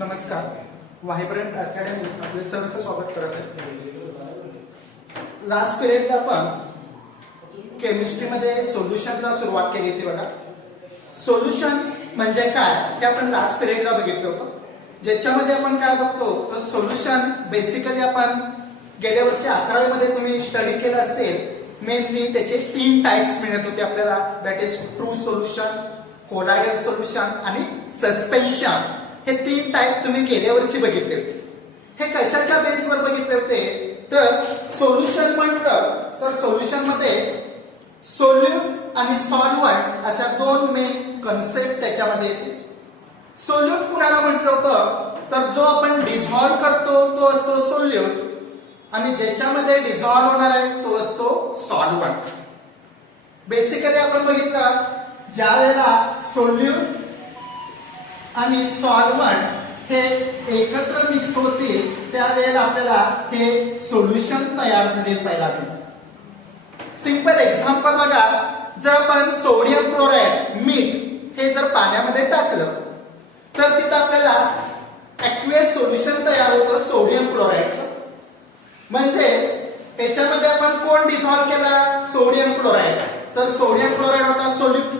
नमस्कार. Vibrant academy आपले सहर्ष स्वागत करत आहे. लास्ट पिरियडला आपण केमिस्ट्रीमध्ये सोल्युशनला सुरुवात केली होती बघा. सोल्युशन म्हणजे काय हे आपण लास्ट पिरियडला बघितलं होतं, ज्याच्यामध्ये आपण काय बघतो तर सोल्युशन बेसिकली आपण गेल्या वर्षी 11वी मध्ये तुम्ही स्टडी केलं असेल. मेनली त्याचे 3 टाइप्स मिळत होते आपल्याला, that is true solution, colloidal solution आणि सस्पेन्शन. हे 3 टाइप तुम्ही गेल्या वर्षी बघितले होते. हे कशाच्या बेसवर बघितले होते तर सोल्युशन म्हटलं तर सोल्युशन मध्ये सोल्यूट आणि सॉल्व्हंट अशा 2 मेन कन्सेप्ट त्याच्यामध्ये येते. सोल्यूट कुणाला म्हटलं होतं तर जो आपण डिझॉल्व करतो तो असतो सोल्यूट आणि ज्याच्यामध्ये डिझॉल्व होणार आहे तो असतो सॉल्व्हंट. बेसिकली आपण बघितलं ज्या वेळेला सोल्यूट आणि सॉल्व्हंट हे एकत्र मिक्स होतील त्यावेळेला आपल्याला हे सोल्युशन तयार झालेलं पाहायला मिळतं. सिंपल एक्झाम्पल बघा, जर आपण सोडियम क्लोराईड मीठ हे जर पाण्यामध्ये टाकलं तर तिथं आपल्याला ॲक्वियस सोल्युशन तयार होतं सोडियम क्लोराईडचं. म्हणजेच त्याच्यामध्ये आपण कोण डिझॉल्व केला सोडियम क्लोराईड, तर सोडियम क्लोराईड होता सोल्यूट.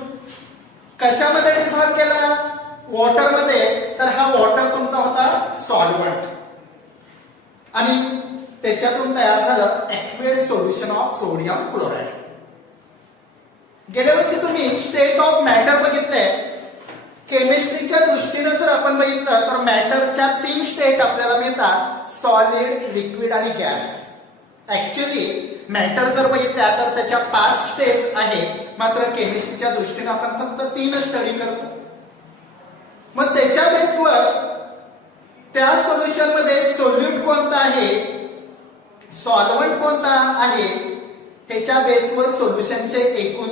कशामध्ये डिझॉल्व केला वॉटर मध्ये, तर हा वॉटर तुमचा होता सॉल्व्हंट आणि त्याच्यातून तयार झालं aqueous solution of sodium chloride. गेल्या वर्षी तुम्ही स्टेट ऑफ मॅटर बघितले. केमिस्ट्रीच्या दृष्टीने जर आपण बघितलं तर मॅटरच्या 3 स्टेट आपल्याला मिळतात, सॉलिड, लिक्विड आणि गॅस. ऍक्च्युली मॅटर जर बघितल्या तर त्याच्या 5 स्टेट आहे, मात्र केमिस्ट्रीच्या दृष्टीने आपण फक्त 3 स्टडी करतो. मग त्याच्या बेसवर त्या सोल्युशन मध्ये सोल्यूट कोणता आहे, सॉल्व्हंट कोणता आहे, त्याच्या बेसवर सोल्युशनचे एकूण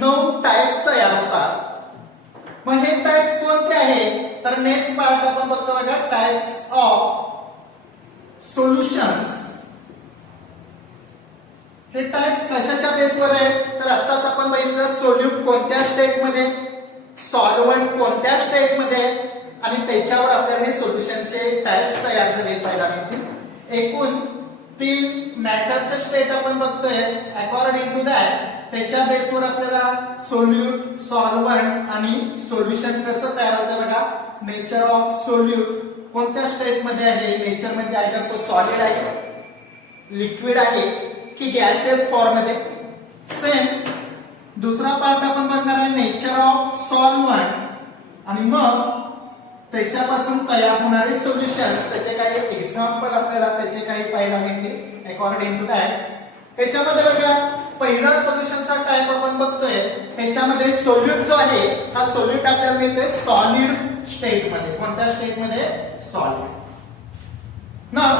9 टाइप्स तयार होतात. मग हे टाइप्स कोणते आहे तर नेक्स्ट पार्ट आपण बघतो बघा, टाइप्स ऑफ सोल्युशन्स. हे टाइप्स कशाच्या बेसवर आहे तर आत्ताच आपण बघितलं सोल्यूट कोणत्या स्टेट मध्ये, सॉल्व्हंट कोणत्या स्टेट मध्ये आणि त्याच्यावर आपल्याला हे सोल्युशनचे टाइप्स तयार झाले पाहायला मिळतील. एकूण 3 मॅटरचे स्टेट आपण बघतोय. अकॉर्डिंग टू दॅट त्याच्या बेसवर आपल्याला सोल्यूट, सॉल्व्हंट आणि सोल्युशन कसं तयार होतं बघा. नेचर ऑफ सोल्यूट कोणत्या स्टेट मध्ये आहे, नेचर म्हणजे आयदर तो सॉलिड आहे, लिक्विड आहे की गॅसियस फॉर्म मध्ये. सेम दुसरा पार्ट आपण बघणार आहे नेचर ऑफ सॉल्व्हंट आणि मग त्याच्यापासून तयार होणारे सोल्युशन्स, त्याचे काही एक्झाम्पल आपल्याला त्याचे काही पाहायला मिळते अकॉर्डिंग टू दॅट. त्याच्यामध्ये बघा पहिला सोल्युशनचा टाइप आपण बघतोय, त्याच्यामध्ये सोल्यूट जो आहे हा सोल्यूट आपल्याला मिळतोय सॉलिड स्टेट मध्ये. कोणत्या स्टेट मध्ये, सॉलिड. ना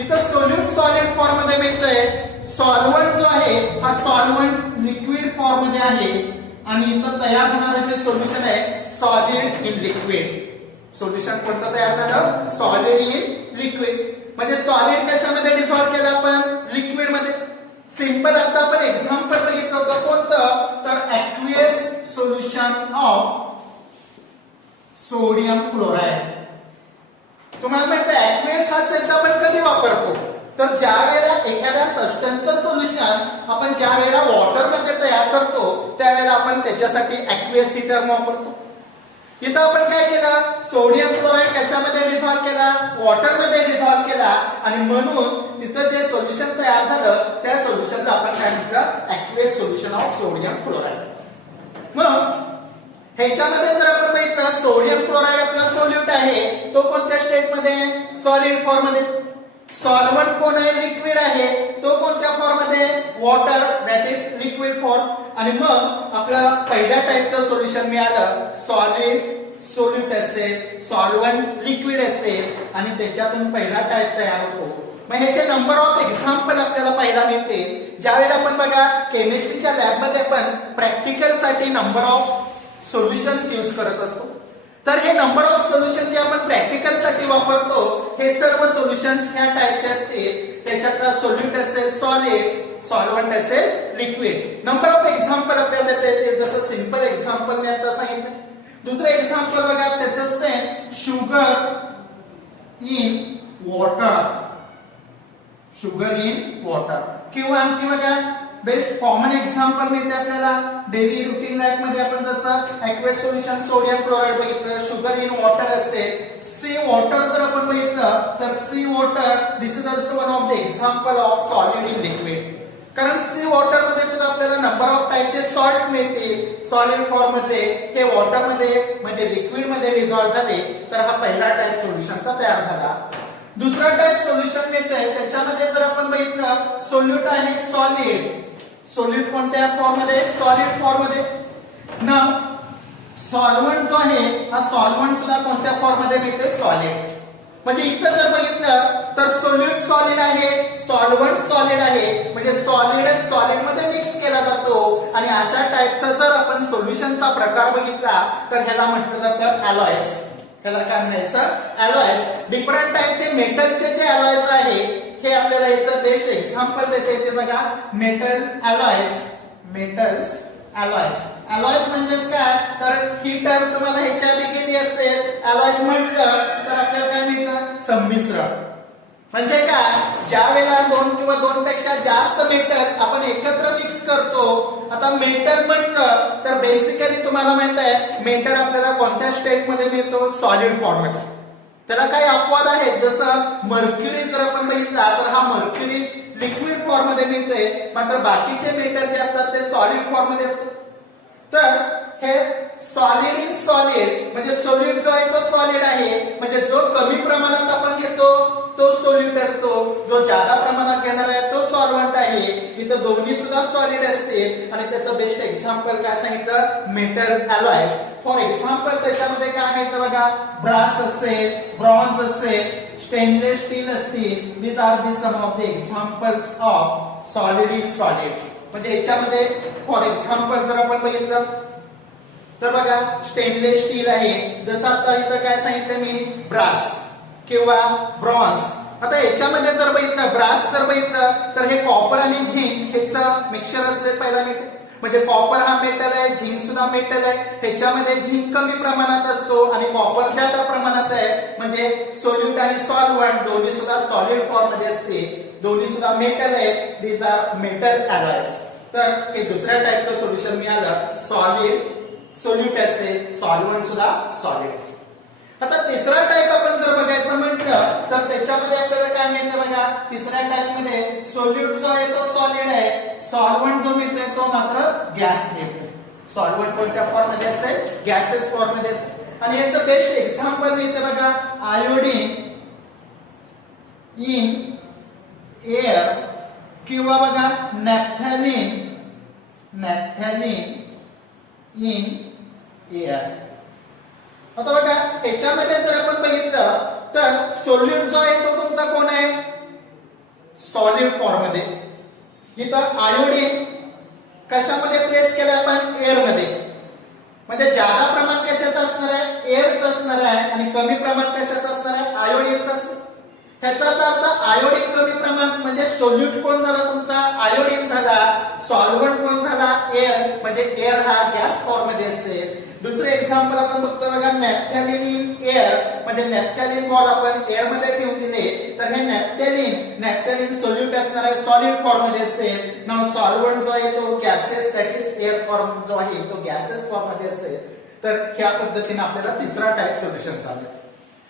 इथं सोल्यूट सॉलिड फॉर्म मध्ये मिळतोय. सॉल्व्हंट जो आहे हा सॉल्व्हंट लिक्विड फॉर्म मध्ये आहे आणि इथं तयार होणारे जे सोल्युशन आहे सॉलिड इन लिक्विड. सोल्युशन कोणतं तयार झालं, सॉलिड इन लिक्विड. म्हणजे सॉलिड कशामध्ये डिसॉल्व केलं आपण, लिक्विड मध्ये. सिंपल आता आपण एक्झाम्पल बघितलं होतं कोणतं तर aqueous solution of sodium chloride. तुम्हाला माहिती आहे ॲक्वियस हा शब्द आपण कधी वापरतो तर ज्या वेळेला एखाद्या सबस्टन्सचं सोल्युशन आपण ज्या वेळेला वॉटर मध्ये तयार करतो त्यावेळेला आपण त्याच्यासाठी ॲक्वियस ही टर्म वापरतो. इथं आपण काय केलं, सोडियम क्लोराईड कशामध्ये डिसॉल्व केला, वॉटर मध्ये डिसॉल्व केला आणि म्हणून तिथं जे सोल्युशन तयार झालं त्या सोल्युशनला आपण काय म्हटलं, aqueous solution of sodium chloride. मग ह्याच्यामध्ये जर आपण बघितलं सोडियम क्लोराईड आपला सोल्यूट आहे, तो कोणत्या स्टेट मध्ये, सॉलिड फॉर्म मध्ये. सॉल्व्हंट कोण आहे, लिक्विड आहे, तो कोणत्या फॉर्म मध्ये, water, that is liquid form. आणि मग आपलं पहिल्या टाइपचं सोल्युशन मिळालं, सॉलिड सोल्यूट असेल, सॉल्व्हंट लिक्विड असेल आणि त्याच्यातून पहिला टाइप तयार होतो. मग ह्याचे नंबर ऑफ एक्झाम्पल आपल्याला पाहायला मिळते. ज्यावेळेला आपण बघा केमिस्ट्रीच्या लॅबमध्ये आपण प्रॅक्टिकल साठी नंबर ऑफ सोल्युशन्स यूज करत असतो. तर हे नंबर ऑफ सोल्युशन जे आपण प्रॅक्टिकल साठी वापरतो हे सर्व सोल्युशन्स ह्या टाइपचे असतील. त्याच्यातला सोल्यूट असेल सॉलिड, सॉल्व्हंट असेल लिक्विड. नंबर ऑफ एक्झाम्पल आपल्याला देते, जसं सिंपल एक्झाम्पल मी आता सांगितलं. दुसरं एक्झाम्पल बघा त्याचं same sugar, in water, sugar in water. किंवा आणखी बघा बेस्ट कॉमन एक्झाम्पल मिळते आपल्याला डेली रुटीन लाईफ मध्ये. आपण जसं ॲक्वेस सोल्युशन सोडियम क्लोराईड बघितलं, शुगर इन वॉटर असेल. सी वॉटर जर आपण बघितलं तर C water this is also one of the example of solid in liquid. कारण सी वॉटर मध्ये सुद्धा आपल्याला नंबर ऑफ टाईपचे सॉल्ट मिळते सॉलिड फॉर्म मध्ये. हे वॉटर मध्ये म्हणजे लिक्विड मध्ये डिझॉल्व्ह झाले तर हा पहिला टाईप सोल्युशनचा तयार झाला. दुसरा टाईप सोल्युशन मिळतंय त्याच्यामध्ये जर आपण बघितलं सोल्यूट आहे सॉलिड. सॉलिड कोणत्या फॉर्म मध्ये? सॉलिड फॉर्म मध्ये. ना सॉल्व्हंट जो आहे हा सॉल्व्हंट सुद्धा कोणत्या फॉर्म मध्ये मिळते? सॉलिड. म्हणजे इथं जर बघितलं तर सोल्यूट सॉलिड आहे, सॉल्व्हंट सॉलिड आहे. म्हणजे सॉलिड सॉलिड मध्ये मिक्स केला जातो. आणि अशा टाईपचा जर आपण सोल्युशनचा प्रकार बघितला तर ह्याला म्हटलं जातं अलॉयज. ह्याला काय म्हणायचं? अलॉयज. डिफरंट टाईपचे मेटलचे जे अलॉयज आहे हे आपल्याला याचं बेस्ट एक्झाम्पल देते ते बघा metal alloys. Metals alloys. Alloys म्हणजेच काय तर ही टर्म तुम्हाला ह्याच्या आधी केली असेल. अलॉयज म्हटलं तर आपल्याला काय मिळतं? संमिश्र. म्हणजे काय ज्या वेळेला दोन किंवा दोन पेक्षा जास्त मेटल आपण एकत्र मिक्स करतो. आता मेटल म्हटलं तर बेसिकली तुम्हाला माहित आहे मेटल आपल्याला कोणत्या स्टेट मध्ये मिळतो? सॉलिड फॉर्म मध्ये. त्याला काही अपवाद आहेत जसं मर्क्युरी जर आपण बघितला तर हा मर्क्युरी लिक्विड फॉर्म मध्ये मिळतोय. मात्र बाकीचे मेटल जे असतात ते सॉलिड फॉर्म मध्ये असतात. तर हे सॉलिड इन सॉलिड म्हणजे सॉलिड जो आहे तो सॉलिड आहे. म्हणजे जो कमी प्रमाणात आपण घेतो तो सॉलिड असतो, जो जादा प्रमाणात घेणार आहे तो सॉल्व्हंट आहे. इथं दोन्ही सुद्धा सॉलिड असते. आणि त्याचं बेस्ट एक्झाम्पल काय सांगितलं? Metal alloys. फॉर एक्झाम्पल त्याच्यामध्ये काय मिळतं बघा ब्रास असेल, ब्रॉन्झ असेल, स्टेनलेस स्टील असतील. These are the some of the examples of solid in solid. म्हणजे याच्यामध्ये फॉर एक्झाम्पल जर आपण बघितलं तर बघा स्टेनलेस स्टील आहे. जसं आता इथं काय सांगितलं मी ब्रास किंवा ब्रॉन्झ. आता याच्यामध्ये जर बघितलं ब्रास जर बघितलं तर हे कॉपर आणि झिंक ह्याचं मिक्सचर असले पहिला मिळते. म्हणजे कॉपर हा मेटल आहे, झिंक सुद्धा मेटल आहे. ह्याच्यामध्ये झिंक कमी प्रमाणात असतो आणि कॉपर जास्त प्रमाणात आहे. म्हणजे सोल्यूट आणि सॉल्व्हंट दोन्ही सुद्धा सॉलिड फॉर्म मध्ये असते. दोन्ही सुद्धा मेटल आहेत. These are metal alloys. तर हे दुसऱ्या टाईपचं सोल्युशन मिळालं सॉलिड. सोल्यूट असेल, सॉल्व्हंट सुद्धा सॉलिड असेल. आता तिसरा टाईप आपण जर बघायचं म्हटलं तर त्याच्यामध्ये आपल्याला काय मिळतं बघा. तिसऱ्या टाईप मध्ये सोल्यूट जो आहे तो सॉलिड आहे, सॉल्व्हंट जो मिळतोय तो मात्र गॅस मिळतोय. सॉल्व्हंट कोणत्या फॉर्म मध्ये असेल? गॅसेस फॉर्म मध्ये असेल. आणि याचं बेस्ट एक्झाम्पल मिळतं बघा आयोडीन इन एअर किंवा बघा नॅफ्थॅलिन. Naphthalene in air. आता बघा याच्यामध्ये जर आपण बघितलं तर सोल्यूट जो आहे तो तुमचा कोण आहे? सॉलिड फॉर्म मध्ये. इथं आयोडीन कशामध्ये प्लेस केलं आपण? एअर मध्ये. म्हणजे जादा प्रमाण कशाचं असणार आहे? एअरचं असणार आहे. आणि कमी प्रमाण कशाचं असणार आहे? आयोडीनचं. त्याचाच अर्थ आयोडीन कमी प्रमाणात म्हणजे सोल्यूट कोण झाला तुमचा? आयोडीन झाला. सॉल्व्हंट कोण झाला? एअर. म्हणजे एअर हा गॅस फॉर्म मध्ये असेल. दुसरे एक्झाम्पल आपण बघतो बघा नॅफ्थॅलिन इन एअर. म्हणजे नॅफ्थॅलिन बॉल आपण एअर मध्ये ठेवून दिले तर हे नॅफ्थॅलिन सोल्यूट असणार आहे, सॉलिड फॉर्म मध्ये असेल. नाव सॉल्व्हंट जो आहे तो gases that is air form जो आहे तो गॅसेस फॉर्म मध्ये असेल. तर ह्या पद्धतीने आपल्याला तिसरा टाईप सोल्युशन चालेल.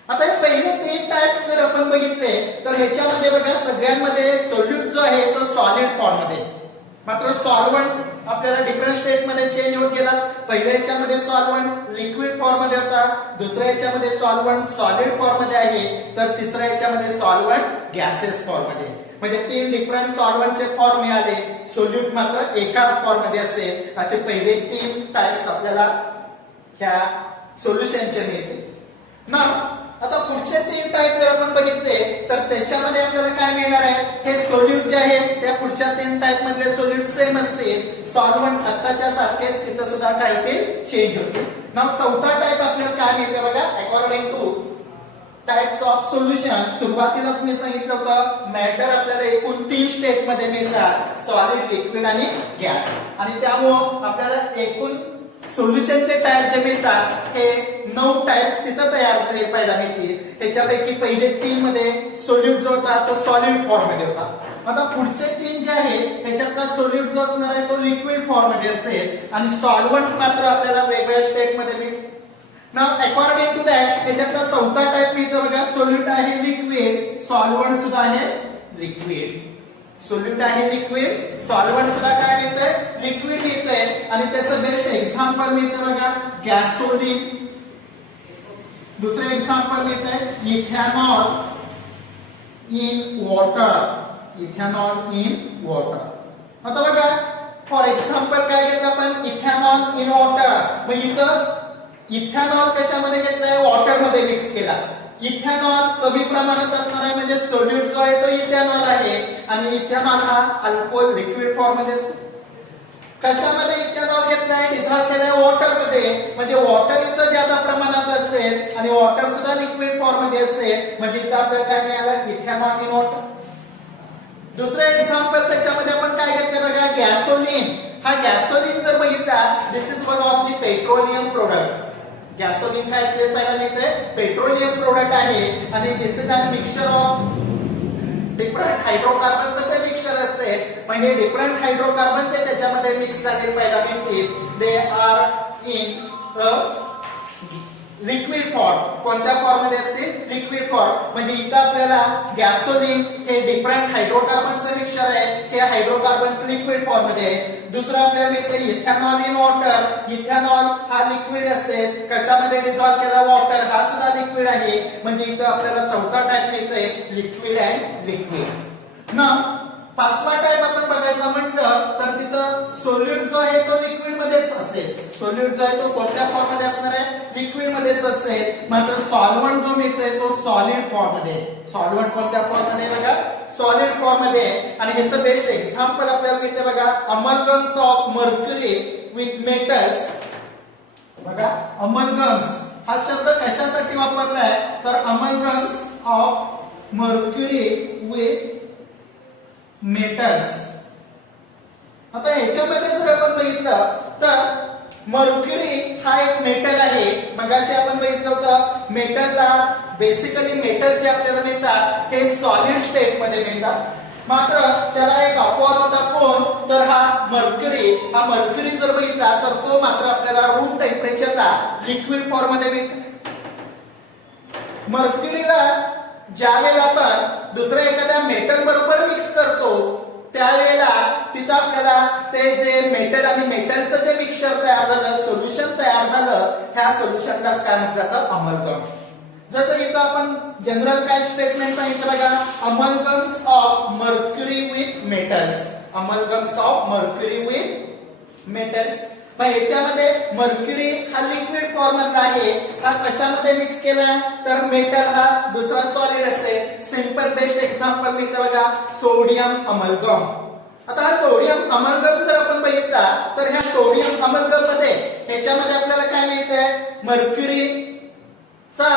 आता हे पहिले तीन टाईप्स जर आपण बघितले तर ह्याच्यामध्ये बघा सगळ्यांमध्ये सोल्यूट जो आहे तो सॉलिड फॉर्म मध्ये. मात्र सॉल्व्हंट आपल्याला डिफरंट स्टेट मध्ये चेंज होत गेला. पहिल्या ह्याच्यामध्ये सॉल्व्हंट लिक्विड फॉर्म मध्ये होता, दुसऱ्या ह्याच्यामध्ये सॉल्व्हंट सॉलिड फॉर्म मध्ये आहे, तर तिसऱ्या ह्याच्यामध्ये सॉल्व्हंट गॅसेस फॉर्म मध्ये. म्हणजे तीन डिफरंट सॉल्व्हंटचे फॉर्म मिळाले. सोल्यूट मात्र एकाच फॉर्म मध्ये असेल. असे पहिले तीन टाईप्स आपल्याला ह्या सोल्युशनचे मिळते ना. आता पुढचे तीन टाईप जर आपण बघितले तर त्याच्यामध्ये आपल्याला काय मिळणार आहे? हे सोल्यूट जे आहे त्या पुढच्या तीन टाईप मधले सोल्यूट सेम असतील. सॉल्व्हंट आत्ताच्या सारखेच तिथं सुद्धा काही ते चेंज होते. नाव चौथा टाईप आपल्याला काय मिळते बघा. According two types of solution सुरुवातीलाच मी सांगितलं होतं मॅटर आपल्याला एकूण तीन स्टेट मध्ये मिळतात. सॉलिड, लिक्विड आणि गॅस. आणि त्यामुळे आपल्याला एकूण सोल्युशनचे टाईप जे मिळतात हे 9 टाईप्स तिथं तयार झाले पाहायला मिळतील. त्याच्यापैकी पहिले 3 मध्ये सोल्यूट जो होता तो सॉलिड फॉर्म मध्ये होता. आता पुढचे 3 जे आहे त्याच्यातला सोल्यूट जो असणार आहे तो लिक्विड फॉर्म मध्ये असेल आणि सॉल्व्हंट मात्र आपल्याला वेगवेगळ्या स्टेट मध्ये मिळेल. नाउ अकॉर्डिंग टू दॅट त्याच्यातला चौथा टाईप मिळतो बघा, सोल्यूट आहे लिक्विड, सॉल्व्हंट सुद्धा आहे लिक्विड. सोल्यूट आहे लिक्विड, सॉल्व्हंट सुद्धा काय मिळतंय लिक्विड मिळतंय. आणि त्याचं बेस्ट एक्झाम्पल मिळतं बघा गॅसोलीन. दुसरं एक्झाम्पल मिळतंय ethanol in water. Ethanol in water. आता बघा फॉर एक्झाम्पल काय घेतलं आपण इथेनॉल इन वॉटर. मग इथं इथेनॉल कशामध्ये घेतलंय वॉटर मध्ये मिक्स केला. इथेनॉल कमी प्रमाणात असणार आहे म्हणजे सोल्यूट जो आहे तो इथेनॉल आहे आणि इथेनॉल हा अल्कोहोल लिक्विड फॉर्म मध्ये असतो. कशामध्ये इथेनॉल घेतलाय डिझॉल्व केलाय वॉटर मध्ये म्हणजे वॉटर इथं जास्त प्रमाणात असेल आणि वॉटर सुद्धा लिक्विड फॉर्म मध्ये असेल म्हणजे इथं आपल्याला काय मिळालं इथेनॉल इन वॉटर. दुसरं एक्झाम्पल त्याच्यामध्ये आपण काय घेतलं बघा गॅसोलीन. हा गॅसोलीन जर बघितला this is one of the petroleum product. Gasoline काय असेल पहिला मिळतंय पेट्रोलियम प्रोडक्ट आहे आणि this is a mixture of different हायड्रोकार्बनचं ते मिक्सचर असेल म्हणजे डिफरंट हायड्रोकार्बनचे त्याच्यामध्ये मिक्स झालेले पहिला मिळतील. They are in a liquid form. कोणत्या फॉर्म मध्ये असतील लिक्विड फॉर्म. म्हणजे इथं आपल्याला गॅसोलीन हे डिफरंट हायड्रोकार्बनचं मिक्सचर आहे. हे हायड्रोकार्बनचं लिक्विड फॉर्म मध्ये आहे. दुसरं आपल्याला मिळतं इथेनॉल इन वॉटर. इथेनॉल हा लिक्विड असेल कशामध्ये डिझॉल्व केला वॉटर. हा सुद्धा लिक्विड आहे म्हणजे इथं आपल्याला चौथा टाईप मिळतोय लिक्विड अँड लिक्विड. ना पाचवा टाईप आपण बघायचा म्हटलं तर तिथं सोल्यूट जो आहे तो लिक्विड मध्येच असेल. सोल्यूट जो आहे तो कोणत्या फॉर्म मध्ये असणार आहे लिक्विड मध्येच असेल. मात्र सॉल्व्हंट जो मिळतोय तो सॉलिड फॉर्म मध्ये. सॉल्व्हंट कोणत्या फॉर्म मध्ये बघा सॉलिड फॉर्म मध्ये. आणि ह्याचं बेस्ट एक्झाम्पल आपल्याला मिळते बघा amalgams of mercury with metals. बघा अमलगम्स हा शब्द कशासाठी वापरलाय तर अमलगम्स ऑफ मर्क्युरी विथ मेटल्स. आता ह्याच्यामध्ये जर आपण बघितलं तर मर्क्युरी हा एक मेटल आहे. मगाशी आपण बघितलं होतं मेटलला बेसिकली मेटल जे आपल्याला मिळतात ते सॉलिड स्टेट मध्ये मिळतात. मात्र त्याला एक अपवाद होता कोण तर हा मर्क्युरी. हा मर्क्युरी जर बघितला तर तो मात्र आपल्याला रूम टेम्परेचरला लिक्विड फॉर्म मध्ये मिळतो. मर्क्युरीला ज्या वेळेला आपण दुसऱ्या एखाद्या मेटल बरोबर मिक्स करतो त्यावेळेला तिथं आपल्याला ते जे मेटल आणि मेटलचं जे मिक्सचर तयार झालं सोल्युशन तयार झालं ह्या सोल्युशनलाच काय म्हटलं जातं अमलगम. जसं इथं आपण जनरल काय स्टेटमेंट सांगितलं बघा amalgams of mercury with metals. Amalgams of mercury with metals. पण याच्यामध्ये मर्क्युरी हा लिक्विड फॉर्म मधला आहे. हा कशामध्ये मिक्स केला तर मेटल हा दुसरा सॉलिड असेल. सिंपल बेस्ट एक्झाम्पल मिळतं बघा सोडियम अमलगम. आता हा सोडियम अमलगम जर आपण बघितला तर ह्या सोडियम अमलगम मध्ये ह्याच्यामध्ये आपल्याला काय मिळतंय मर्क्युरीचा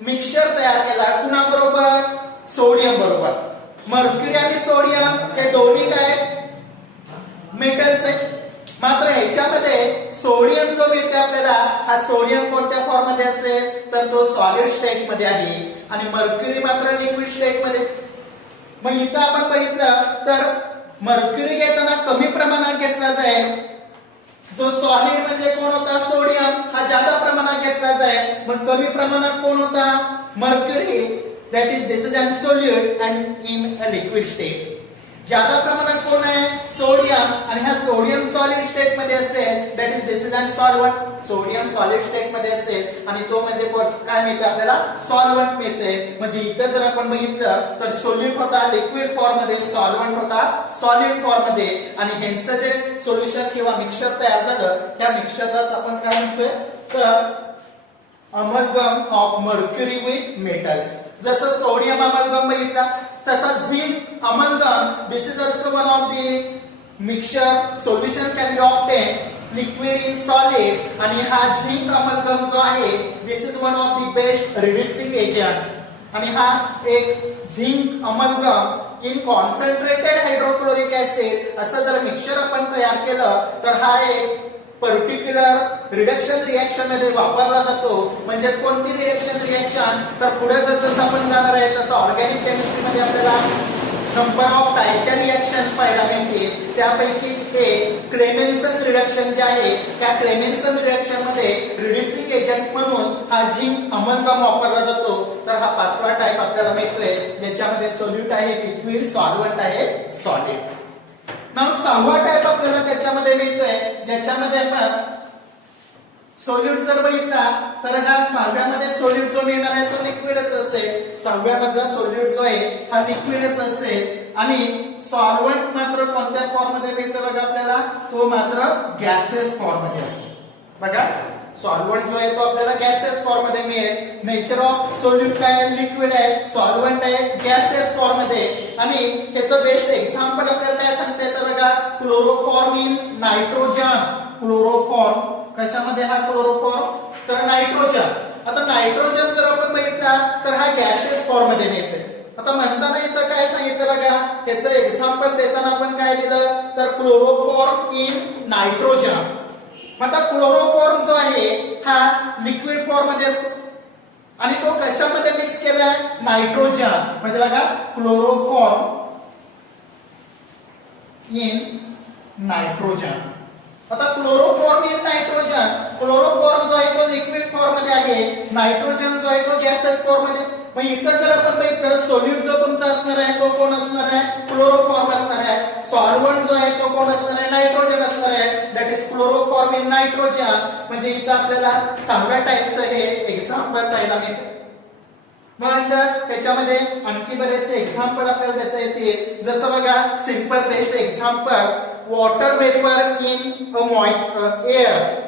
मिक्सचर तयार केला कुणाबरोबर सोडियम बरोबर. मर्क्युरी आणि सोडियम हे दोन्ही काय मेटल्स आहेत. मात्र ह्याच्यामध्ये सोडियम जो मिळते आपल्याला हा सोडियम कोणत्या फॉर्म मध्ये असेल तर तो सॉलिड स्टेट मध्ये आहे आणि मर्क्युरी मात्र लिक्विड स्टेट मध्ये. मग इथं आपण बघितलं तर मर्क्युरी घेताना कमी प्रमाणात घेतला जाईल. जो सॉलिड म्हणजे कोण होता सोडियम हा जास्त प्रमाणात घेतला जाईल. मग कमी प्रमाणात कोण होता mercury. That is this is an solute and in a liquid state. ज्यादा प्रमाणात कोण आहे सोडियम आणि हा सोडियम सॉलिड स्टेट मध्ये असेल that is this is an solvent. Sodium solid state मध्ये असेल आणि तो म्हणजे काय मिळते आपल्याला सॉल्व्हंट मिळते. म्हणजे इथं जर आपण बघितलं तर सोल्यूट होता लिक्विड फॉर्म मध्ये सॉल्व्हंट होता सॉलिड फॉर्म मध्ये. आणि ह्यांचं जे सोल्युशन किंवा मिक्सचर तयार झालं त्या मिक्सचरलाच आपण काय म्हणतोय तर amalgam of mercury with metals. जसं सोडियम अमलगम बघितला तसा zinc amalgam this is also one of the mixture solution can be obtain liquid in solid. आणि हा झिंक अमलगम जो आहे this is one of the best reducing agent. आणि हा एक zinc amalgam in concentrated hydrochloric acid असं जर mixture आपण तयार केलं तर हा एक पर्टिक्युलर रिडक्शन रिएक्शन मध्ये वापरला जातो. म्हणजे कोणती रिडक्शन रिएक्शन, तर पुढे जसं आपण जाणार आहे तसं ऑर्गॅनिक केमिस्ट्री मध्ये आपल्याला नंबर ऑफ टाईपच्या रिएक्शन्स पाहायला मिळतील. त्यापैकीच एक क्लेमेन्सन रिडक्शन जे आहे, त्या क्लेमेन्सन रिडक्शन मध्ये रिड्युसिंग एजंट म्हणून हा झिंक अमलगम वापरला जातो. तर हा 5वा टाईप आपल्याला मिळतोय, ज्याच्यामध्ये सोल्यूट आहे लिक्विड, सॉल्व्हंट आहे सॉलिड. नाव 6वा टाईप आपल्याला त्याच्यामध्ये मिळतोय, ज्याच्यामध्ये आपण सोल्यूट जर बघितला तर हा 6व्यामध्ये सोल्यूट जो मिळणार आहे तो लिक्विडच असेल. 6व्यामधला सोल्यूट जो आहे हा लिक्विडच असेल. आणि सॉल्व्हंट मात्र कोणत्या फॉर्म मध्ये मिळतं बघा आपल्याला, तो मात्र गॅसेस फॉर्म मध्ये असेल. बघा सॉल्व्हंट जो आहे तो आपल्याला गॅसेस फॉर्म मध्ये मिळेल. नेचर ऑफ सोल्यूट काय, लिक्विड आहे, सॉल्व्हंट आहे, गॅसेस फॉर्म मध्ये. आणि त्याचं बेस्ट एक्झाम्पल आपल्याला काय सांगता येतं बघा, क्लोरोफॉर्म इन नायट्रोजन. क्लोरोफॉर्म कशामध्ये, हा क्लोरोफॉर्म तर नायट्रोजन. आता नायट्रोजन जर आपण बघितला तर हा गॅसेस फॉर्म मध्ये मिळते. आता म्हणताना इथं काय सांगितलं बघा, त्याचं एक्झाम्पल देताना आपण काय दिलं, तर क्लोरोफॉर्म इन नायट्रोजन. आता क्लोरोफॉर्म जो आहे हा लिक्विड फॉर्म मध्ये असतो आणि तो कशामध्ये मिक्स केलाय, नायट्रोजन. म्हणजे बघा क्लोरोफॉर्म इन नायट्रोजन. आता क्लोरोफॉर्म इन नायट्रोजन, क्लोरोफॉर्म जो आहे तो लिक्विड फॉर्म मध्ये आहे, नायट्रोजन जो आहे तो गॅसेस फॉर्म मध्ये. मग इथं जर आपण बघितलं सोल्यूट जो तुमचा असणार आहे तो कोण असणार आहे, क्लोरोफॉर्म असणार आहे. सॉल्व्हंट जो आहे तो कोण असणार आहे, नायट्रोजन असणार आहे. That is chloroform in nitrogen. म्हणजे इथं आपल्याला 6व्या टाईपचं हे एक्झाम्पल पाहायला मिळतं. मग त्याच्यामध्ये आणखी बरेचसे एक्झाम्पल आपल्याला देता येतील. जसं बघा simple best example, water vapour in air.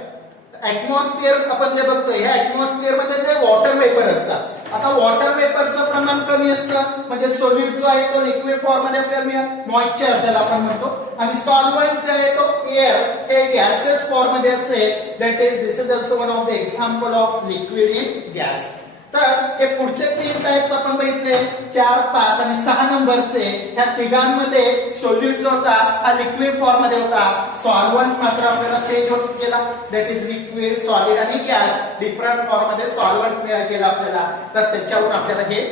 Atmosphere आपण जे बघतोय, ह्या ऍटमॉस्फिअर मध्ये जे वॉटर वेपर असतात. आता वॉटर वेपरचं प्रमाण कमी असतं, म्हणजे सोल्यूट जो आहे तो लिक्विड फॉर्म मध्ये आपल्याला मिळेल, मॉइश्चर त्याला आपण म्हणतो. आणि सॉल्व्हंट जे आहे तो एअर, हे गॅसेस फॉर्म मध्ये असेल. That is this is also one of the example of liquid in gas. तर हे पुढचे 3 टाइप्स आपण बघितले, 4, 5 आणि 6 नंबरचे. या तिघांमध्ये सोल्यूट जो होता हा लिक्विड फॉर्म मध्ये होता. सॉल्व्हंट मात्र आपल्याला चेंज होत गेला. दॅट इज लिक्विड, सॉलिड आणि गॅस डिफरंट फॉर्म मध्ये सॉल्व्हंट मिळाला आपल्याला. तर त्याच्यावरून आपल्याला हे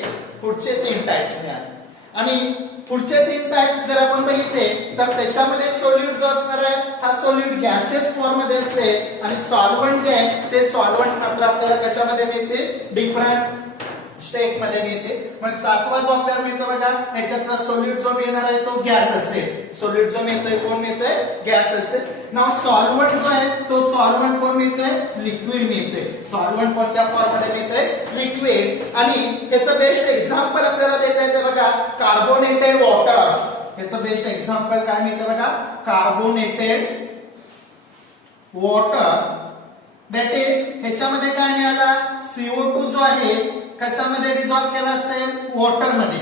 पुढचे 3 टाइप्स मिळाले. आणि पुढचे 3 टाइप जर आपण बघितले तर त्याच्यामध्ये सोल्यूट जो असणार आहे हा सोल्यूट गॅसेस फॉर्म मध्ये असेल. आणि सॉल्व्हंट जे आहे ते सॉल्व्हंट मात्र आपल्याला कशामध्ये मिळते, डिफरंट स्टेट मध्ये मिळते. मग 7वा जो आपल्याला मिळतो बघा, ह्याच्यातला सोल्यूट जो मिळणार आहे तो गॅस असेल. सोल्यूट जो मिळतोय कोण मिळतोय, गॅस असेल. नाव सॉल्व्हंट जो आहे तो सॉल्व्हंट कोण मिळतोय, लिक्विड मिळतोय. सॉल्व्हंट कोणत्या फॉर्म मध्ये मिळतोय, लिक्विड. आणि त्याचं बेस्ट एक्झाम्पल आपल्याला देता येते बघा, कार्बोनेटेड वॉटर. याचं बेस्ट एक्झाम्पल काय मिळतं बघा, कार्बोनेटेड वॉटर. दॅट इज ह्याच्यामध्ये काय मिळाला, CO2 जो आहे कशामध्ये डिझॉल्व केला असेल, वॉटर मध्ये.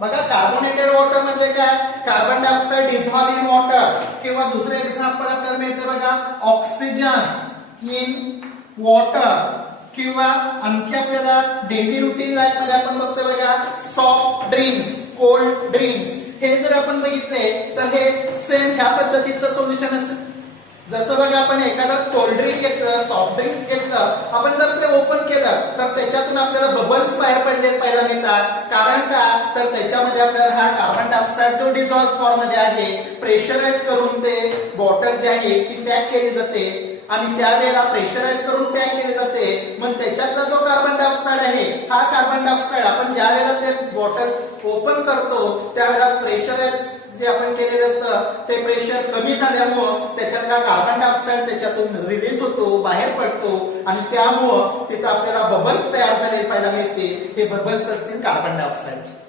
बघा कार्बोनेटेड वॉटर म्हणजे काय, carbon dioxide dissolve in water. किंवा दुसरे एक्झाम्पल आपल्याला मिळते बघा, ऑक्सिजन इन वॉटर. किंवा आणखी आपल्याला डेली रुटीन लाईफ मध्ये आपण बघतो बघा, सॉफ्ट ड्रिंक्स, कोल्ड ड्रिंक्स. हे जर आपण बघितले तर हे सेम ह्या पद्धतीचं सोल्युशन असेल. जसं बघा आपण एखादं कोल्ड ड्रिंक घेतलं, सॉफ्ट ड्रिंक घेतलं, आपण जर ते ओपन केलं तर त्याच्यातून आपल्याला बबल्स बाहेर पडलेले पाहायला मिळतात. कारण का, तर त्याच्यामध्ये आपल्याला हा कार्बन डायऑक्साइड जो डिझॉल्व फॉर्म मध्ये आहे, प्रेशराइज करून ते बॉटल जी आहे ती पॅक केली जाते. आणि त्यावेळेला प्रेशराइज करून पॅक केली जाते. मग त्याच्यातला जो कार्बन डायऑक्साइड आहे, हा कार्बन डायऑक्साइड आपण ज्या वेळेला ते बॉटल ओपन करतो त्यावेळेला प्रेशराइज जे आपण केलेलं असतं ते प्रेशर कमी झाल्यामुळं त्याच्यातला कार्बन डायऑक्साइड त्याच्यातून रिलीज होतो, बाहेर पडतो. आणि त्यामुळं तिथं आपल्याला बबल्स तयार झालेले पाहायला मिळते. हे बबल्स असतील कार्बन डायऑक्साइडचे.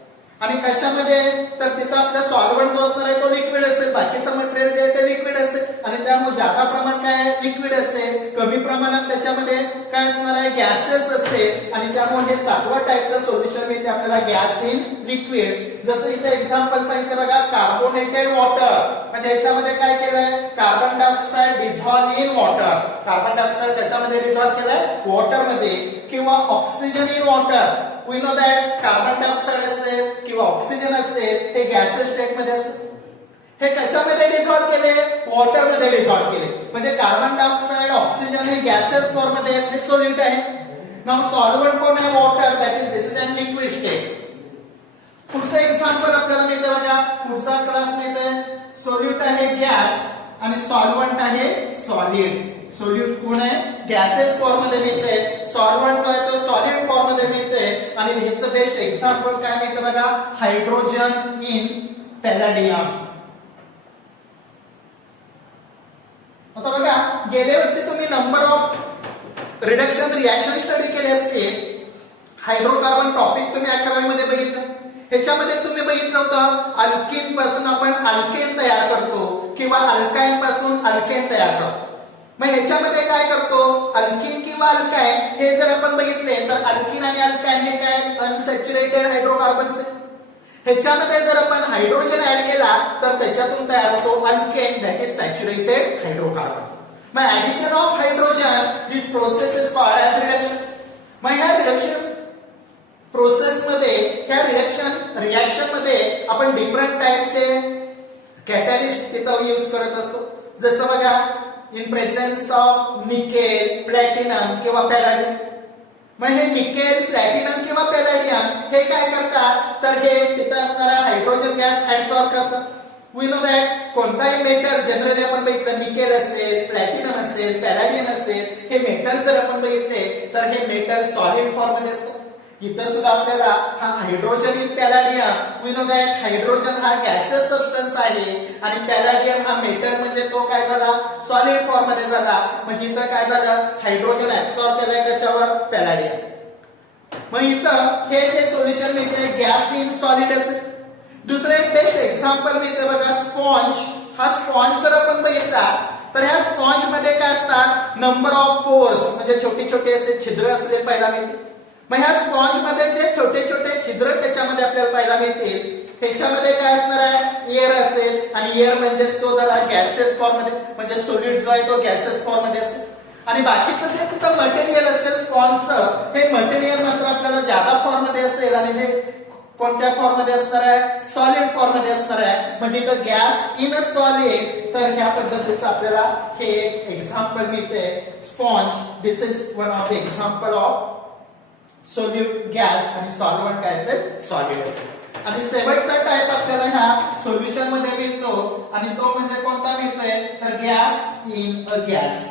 आणि कशामध्ये, तर तिथं आपला सॉल्व्हंट जो असणार आहे तो लिक्विड असेल, बाकीचं मटेरियल जे आहे ते लिक्विड असेल. आणि त्यामुळे जादा प्रमाण काय आहे, लिक्विड असेल. कमी प्रमाणात त्याच्यामध्ये काय असणार आहे, गॅसेस असेल. आणि त्यामुळे हे 7व्या टाईपचं सोल्युशन मिळते आपल्याला, गॅस इन लिक्विड. जसं इथे एक्झाम्पल सांगितलं बघा, कार्बोनेटेड वॉटर. म्हणजे याच्यामध्ये काय केलंय, carbon dioxide dissolve in water. Carbon dioxide कशामध्ये डिझॉल्व केलंय, वॉटर मध्ये. किंवा oxygen in water. We know that carbon dioxide असेल किंवा ऑक्सिजन असेल ते गॅसेस स्टेट मध्ये असतात. हे कशामध्ये डिझॉल्व्ह केले? वॉटर मध्ये डिझॉल्व्ह केले. म्हणजे कार्बन डायऑक्साइड, ऑक्सिजन हे गॅसेस फॉर्म मध्ये हे सॉल्युट आहे. नाउ सॉल्व्हंट कोण आहे? Water. That is this is an liquid state. पुढचं एक्झाम्पल आपल्याला मिळतं बघा. पुढचा क्लास मिळतोय. सॉल्युट आहे गॅस आणि सॉल्व्हंट आहे सॉलिड. सॉल्युट कोण आहे? गॅसेस फॉर्म मध्ये मिळते. सॉल्व्हंट जो आहे तो सॉलिड फॉर्म मध्ये मिळते. आणि ह्याचं बेस्ट एक्झाम्पल काय मिळतं बघा? Hydrogen in palladium. आता बघा, गेल्या वर्षी तुम्ही number of reduction reaction study केले असतील. हायड्रोकार्बन टॉपिक तुम्ही 11वी मध्ये बघितलं. ह्याच्यामध्ये तुम्ही बघितलं होतं अल्कीन पासून आपण अल्केन तयार करतो किंवा अल्काइन पासून अल्केन तयार करतो. मग ह्याच्यामध्ये काय करतो? अल्कीन किंवा अल्काइन हे जर आपण बघितले तर अल्कीन आणि अल्काइन हे काय? अनसॅच्युरेटेड हायड्रोकार्बन्स आहे. ह्याच्यामध्ये जर आपण हायड्रोजन ऍड केला तर त्याच्यातून तयार होतो alkane, that is saturated hydrocarbon. मग addition of hydrogen, this process is called as reduction. मग ह्या रिडक्शन प्रोसेस मध्ये, ह्या रिडक्शन रिएक्शन मध्ये आपण डिफरंट टाइपचे कॅटॅलिस्ट तिथं यूज करत असतो. जसं बघा, in presence of nickel, platinum किंवा पॅलेडियम. मग हे निकेल, प्लॅटिनम किंवा पॅलेडियम हे काय करतात? तर हे तिथं असणारा हायड्रोजन गॅस ऍब्सॉर्ब करतात. वी नो दॅट कोणताही मेटल जनरली आपण बघितलं, निकेल असेल, प्लॅटिनम असेल, पॅलेडियम असेल, हे मेटल जर आपण बघितले तर हे मेटल सॉलिड फॉर्म मध्ये असतात. इथं सुद्धा आपल्याला हा hydrogen in palladium, we know that hydrogen हा गॅसेस सबस्टन्स आहे आणि पॅलेडियम हा मेटल म्हणजे तो काय झाला? सॉलिड फॉर्म मध्ये झाला. म्हणजे इथं काय झालं? हायड्रोजन ऍब्सॉर्ब केलाय कशावर? पॅलेडियम. मग इथं हे जे सोल्युशन मिळते गॅस इन सॉलिड असेल. दुसरं एक बेस्ट एक्झाम्पल मिळते बघा, स्पॉन्ज. हा स्पॉन्ज जर आपण बघितला तर ह्या स्पॉन्ज मध्ये काय असतात? नंबर ऑफ पोर्स, म्हणजे छोटे छोटे असे छिद्र असले पाहायला मिळते. मग ह्या स्पॉन्ज मध्ये जे छोटे छोटे छिद्र त्याच्यामध्ये आपल्याला पाहायला मिळतील, त्याच्यामध्ये काय असणार आहे? एअर असेल. आणि एअर म्हणजे तो झाला गॅसेस फॉर्म मध्ये, म्हणजे सॉलिड जो आहे तो गॅसेस फॉर्म मध्ये असेल. आणि बाकीचं जे कुठं मटेरियल असेल स्पॉन्जचं, हे मटेरियल मात्र आपल्याला जादा फॉर्म मध्ये असेल आणि हे कोणत्या फॉर्म मध्ये असणार आहे? सॉलिड फॉर्म मध्ये असणार आहे. म्हणजे इथं गॅस इन अ सॉलिड. तर ह्या पद्धतीचं आपल्याला हे एक एक्झाम्पल मिळते sponge. This is one of the example of solute gas आणि सॉल्व्हंट काय असेल? सॉलिड असेल. आणि शेवटचा टाइप आपल्याला ह्या सोल्युशन मध्ये मिळतो आणि तो म्हणजे कोणता मिळतोय? तर गॅस इन अ गॅस.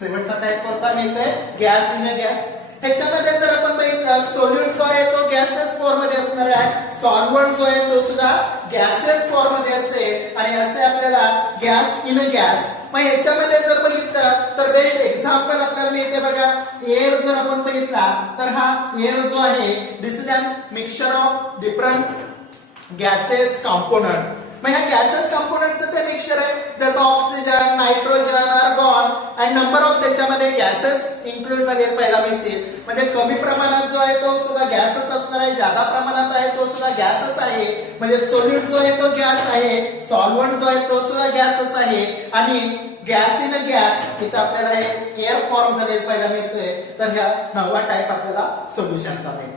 शेवटचा टाइप कोणता मिळतोय? Gas in a gas. ह्याच्यामध्ये जर आपण बघितलं, सोल्यूट जो आहे तो गॅसेस फॉर्म मध्ये असणार आहे. सॉल्व्हंट जो आहे तो सुद्धा गॅसेस फॉर्म मध्ये असेल. आणि असे आपल्याला गॅस इन अ गॅस. मग ह्याच्यामध्ये जर बघितलं तर बेस्ट एक्झाम्पल आपल्याला मिळते बघा, एअर जर आपण बघितला तर हा एअर जो आहे this is an mixture of different gases component. मग ह्या गॅसेस कंपोनंटचं ते मिक्सचर आहे. जसं ऑक्सिजन, नायट्रोजन, आर्गॉन आणि नंबर ऑफ त्याच्यामध्ये गॅसेस इन्क्लूड झाले पाहायला मिळतील. म्हणजे कमी प्रमाणात जो आहे तो सुद्धा गॅसच असणार आहे, जादा प्रमाणात आहे तो सुद्धा गॅसच आहे. म्हणजे सॉल्यूट जो आहे तो गॅस आहे, सॉल्व्हंट जो आहे तो सुद्धा गॅसच आहे. आणि गॅस इन अ गॅस इथं आपल्याला हे एअर फॉर्म झालेलं पाहायला मिळतोय. तर ह्या 9वा टाइप आपल्याला सोल्युशनचा मिळतो.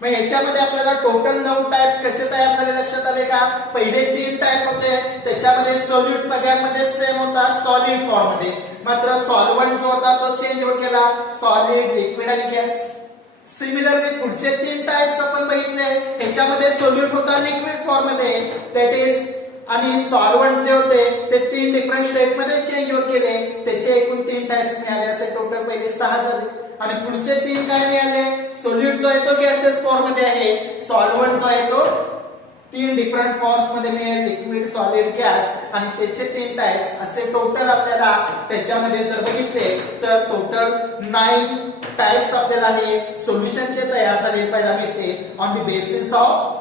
मग ह्याच्यामध्ये आपल्याला टोटल 9 टाइप कसे तयार झाले लक्षात आले का? पहिले 3 टाइप होते, त्याच्यामध्ये सॉल्यूट सगळ्यांमध्ये सेम होता, सॉलिड फॉर्म मध्ये. मात्र सॉल्व्हंट जो होता तो चेंज होत गेला, सॉलिड, लिक्विड आणि गॅस. सिमिलरली पुढचे 3 टाइप्स आपण बघितले, त्याच्यामध्ये सॉल्यूट होता लिक्विड फॉर्म मध्ये, दॅट इज. आणि सॉल्व्हंट जे होते ते 3 डिफरंट स्टेट मध्ये चेंज होत गेले. त्याचे एकूण 3 टाइप्स मिळाले. असे टोटल पहिले 6 झाले. आणि पुढचे 3 काय मिळाले? सॉल्यूट जो आहे तो गॅसेस फॉर्म मध्ये आहे, सॉल्व्हंट जो आहे तो 3 डिफरंट फॉर्म्स मध्ये मिळेल, लिक्विड, सॉलिड, गॅस. आणि त्याचे 3 टाइप्स. असे टोटल आपल्याला त्याच्यामध्ये जर बघितले तर टोटल 9 टाइप्स आपल्याला हे सोल्युशनचे तयार झाले पाहायला मिळते on the basis of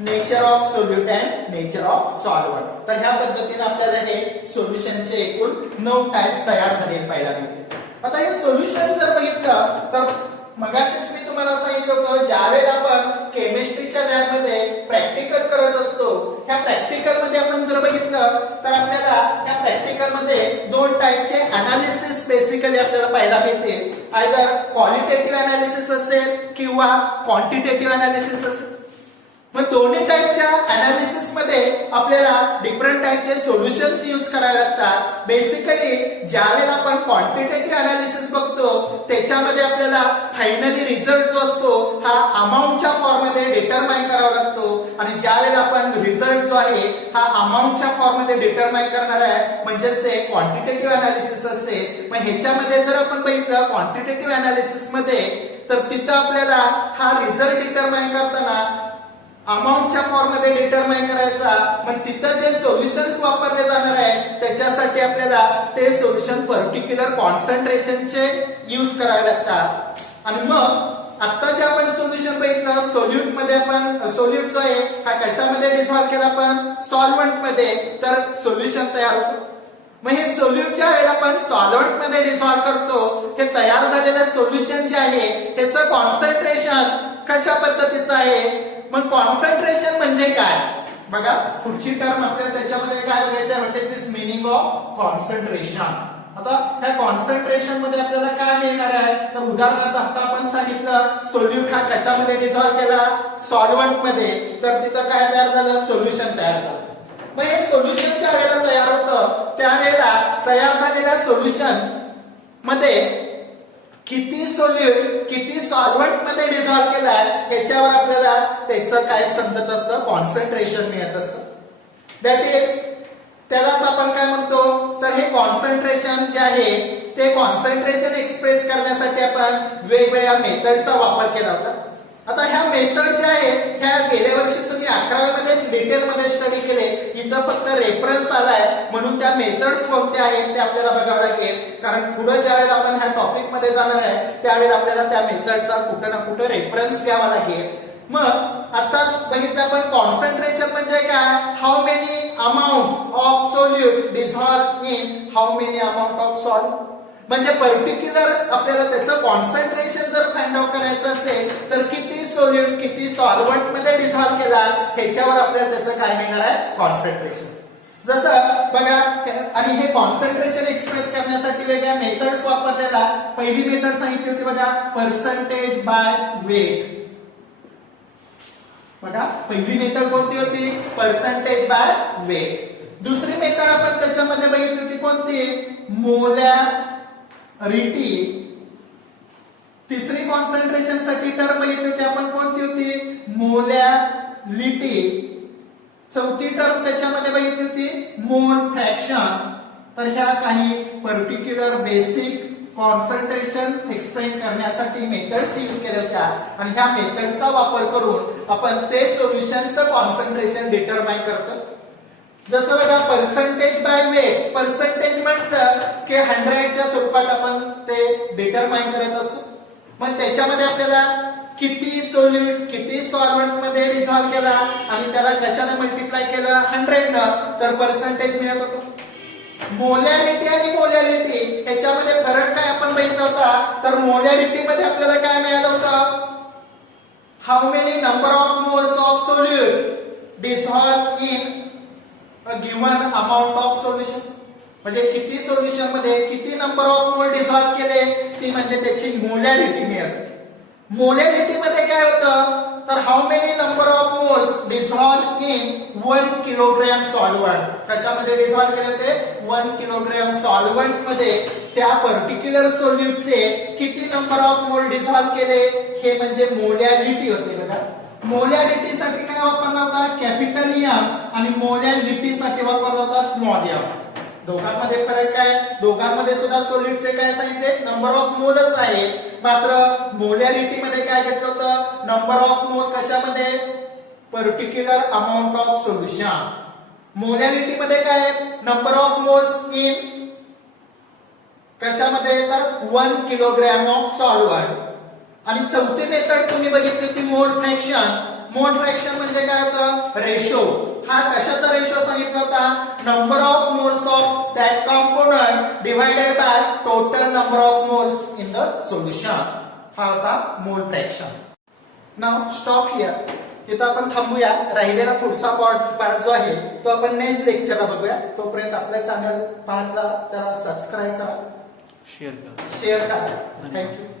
nature of solute and nature of solvent. तर ह्या पद्धतीने आपल्याला हे सोल्युशनचे एकूण 9 टाइप्स तयार झाले पाहायला मिळते. आता हे सोल्युशन जर बघितलं तर मगाशीच मी तुम्हाला सांगितलं होतं, ज्यावेळेला आपण केमिस्ट्रीच्या लॅबमध्ये प्रॅक्टिकल करत असतो, ह्या प्रॅक्टिकल मध्ये आपण जर बघितलं तर आपल्याला ह्या प्रॅक्टिकल मध्ये 2 टाइपचे अनालिसिस बेसिकली आपल्याला पाहायला मिळते. आयदर क्वालिटेटिव्ह अनालिसिस असेल किंवा क्वांटिटेटिव्ह अनालिसिस असेल. मग दोन्ही टाईपच्या अनालिसिस मध्ये आपल्याला डिफरंट टाईपचे सोल्युशन्स यूज करावे लागतात. बेसिकली ज्यावेळेला आपण क्वांटिटेटिव्ह अनालिसिस बघतो त्याच्यामध्ये आपल्याला फायनली रिझल्ट जो असतो हा अमाऊंटच्या फॉर्म मध्ये डिटरमाइन करावा लागतो आणि ज्यावेळेला आपण रिझल्ट जो आहे हा अमाऊंटच्या फॉर्म मध्ये डिटरमाइन करणार आहे म्हणजेच ते क्वांटिटेटिव्ह अनालिसिस असते. मग ह्याच्यामध्ये जर आपण बघितलं क्वांटिटेटिव्ह अनालिसिस मध्ये तर तिथं आपल्याला हा रिझल्ट डिटरमाइन करताना अमाऊंटच्या फॉर्म मध्ये डिटरमाइन करायचा. मग तिथं जे सोल्युशन्स वापरले जाणार आहे त्याच्यासाठी आपल्याला ते सोल्युशन पर्टिक्युलर कॉन्सन्ट्रेशनचे यूज करावे लागतात. आणि मग आता जे आपण सोल्युशन बघितलं सोल्यूट मध्ये आपण सोल्यूट जो आहे हा कशामध्ये डिसॉल्व्ह केला आपण सॉल्व्हंट मध्ये तर सोल्युशन तयार होतं. मग हे सोल्यूट ज्या वेळेला आपण सॉल्व्हंट मध्ये डिसॉल्व्ह करतो हे तयार झालेलं सोल्युशन जे आहे त्याचं कॉन्सन्ट्रेशन कशा पद्धतीचं आहे. मग कॉन्सन्ट्रेशन म्हणजे काय बघा पुढची टर्म आपल्याला त्याच्यामध्ये काय बघायचं what is this meaning of concentration. आता ह्या कॉन्सन्ट्रेशन मध्ये आपल्याला काय मिळणार आहे तर उदाहरणार्थ आता आपण सांगितलं सोल्यूट हा कशामध्ये डिसॉल्व्ह केला सॉल्व्हंट मध्ये तर तिथं काय तयार झालं सोल्युशन तयार झालं. मग हे सोल्युशन ज्या वेळेला तयार होतं त्यावेळेला तयार झालेल्या सोल्युशन मध्ये किती सोल्यूट किती सॉल्व्हंट मध्ये डिसॉल्व्ह केलाय त्याच्यावर आपल्याला त्याचं काय समजत असतं कॉन्सन्ट्रेशन मिळत असतं. दॅट इज त्यालाच आपण काय म्हणतो तर हे कॉन्सन्ट्रेशन जे आहे ते कॉन्सन्ट्रेशन एक्सप्रेस करण्यासाठी आपण वेगवेगळ्या मेथडचा वापर केला होता. आता ह्या मेथड ज्या आहेत ह्या गेल्या वर्षी तुम्ही 11वी मध्येच डिटेल मध्ये स्टडी केले. इथं फक्त रेफरन्स आलाय म्हणून त्या मेथड्स कोणत्या आहेत ते आपल्याला बघावं लागेल कारण पुढे ज्यावेळेला आपण ह्या टॉपिक मध्ये जाणार आहे त्यावेळेला आपल्याला त्या मेथडचा कुठं ना कुठं रेफरन्स घ्यावा लागेल. मग आताच बघितलं आपण कॉन्सन्ट्रेशन म्हणजे काय how many amount of solute dissolve in how many amount of salt म्हणजे पर्टिक्युलर आपल्याला त्याचं कॉन्सन्ट्रेशन जर फाइंड आउट करायचं असेल तर किती सोल्यूट किती सॉल्व्हंट मध्ये डिसॉल्व्ह केला ह्याच्यावर आपल्याला त्याचं काय मिळणार आहे कॉन्सन्ट्रेशन. जसं बघा आणि हे कॉन्सन्ट्रेशन एक्सप्रेस करण्यासाठी वेगळ्या मेथड्स वापरलेला. पहिली मेथड सांगितली होती बघा पर्सेंटेज बाय वेट. बघा पहिली मेथड कोणती होती पर्सेंटेज बाय वेट. दुसरी मेथड आपण त्याच्यामध्ये बघितली होती कोणती मोलॅरिटी. तिसरी कॉन्सन्ट्रेशन साठी टर्म बघितली होती आपण कोणती होती मोलॅलिटी. चौथी टर्म त्याच्यामध्ये बघितली होती मोल फ्रॅक्शन. तर ह्या काही पर्टिक्युलर बेसिक कॉन्सन्ट्रेशन एक्सप्लेन करण्यासाठी मेथड्स यूज केल्या होत्या आणि ह्या मेथडचा वापर करून आपण ते सोल्युशनचं कॉन्सन्ट्रेशन डिटरमाइन करतो. जसं बघा पर्सेंटेज बाय वेट पर्सेंटेज म्हटलं की 100च्या स्वरूपात आपण ते डिटरमाइन करत असतो. मग त्याच्यामध्ये आपल्याला किती सोल्यूट किती सॉल्व्हंट मध्ये डिसॉल्व्ह केला आणि त्याला कशाने मल्टिप्लाय केलं 100 न तर पर्सेंटेज मिळत होतं. मोलॅरिटी आणि मोलॅलिटी ह्याच्यामध्ये फरक काय आपण बघितला होता तर मोलॅरिटी मध्ये आपल्याला काय मिळालं होतं how many number of moles of solute dissolve in a given amount of solution म्हणजे किती सोल्युशन मध्ये किती नंबर ऑफ मोल डिसॉल्व्ह केले ती म्हणजे त्याची मोलॅरिटी मिळत. मोलॅरिटी मध्ये काय होतं तर how many number of moles dissolve in 1 kilogram solvent. कशामध्ये डिसॉल्व्ह केले होते 1 किलोग्रॅम सॉल्व्हंट मध्ये त्या पर्टिक्युलर सोल्यूटचे किती नंबर ऑफ मोल डिसॉल्व्ह केले हे म्हणजे मोलॅलिटी होते. बघा मोलॅरिटी साठी काय वापरला होता कॅपिटल एम आणि मोलॅलिटी साठी वापरला होता स्मॉल एम. दोघांमध्ये फरक काय दोघांमध्ये सुद्धा सोल्यूटचे काय सांगितले नंबर ऑफ मोलच आहे. मात्र मोलॅरिटी मध्ये काय घेतलं होतं नंबर ऑफ मोल कशामध्ये particular amount of solution. Molarity मध्ये काय नंबर ऑफ मोल्स इन कशामध्ये तर 1 किलोग्रॅम ऑफ सॉल्व्हंट. आणि चौथी मेथड तुम्ही बघितली होती मोल फ्रॅक्शन. मोल फ्रॅक्शन म्हणजे काय होतं रेशो. हा कशाचा रेशो सांगितला होता number of moles of that component divided by total number of moles in the solution. हा होता मोल फ्रॅक्शन. Now stop here. इथं आपण थांबूया. राहिलेला पुढचा पार्ट जो आहे तो आपण नेक्स्ट लेक्चरला बघूया. तोपर्यंत आपल्या चॅनल पाहता त्याला सबस्क्राईब करा शेअर करा. थँक्यू.